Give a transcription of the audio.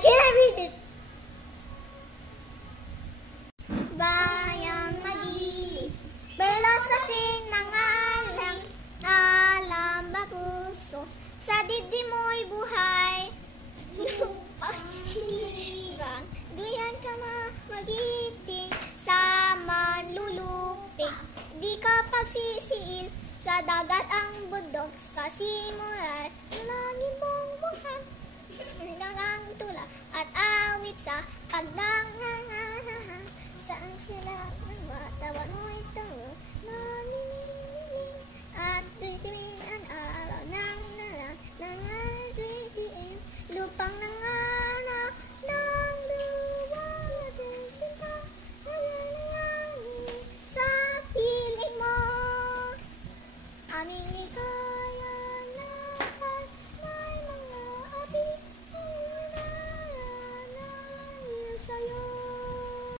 cannot read it. Bayang magili, belos sa sinangalang, alam ba puso, sa didi mo'y buhay, lupang hirang, duyan ka magiting, sa manlulupig, di ka pagsisiil, sa dagat ang bundok, sa simulan, langit mong buhay, hanggang ang tula, at awit sa pagnangangahan.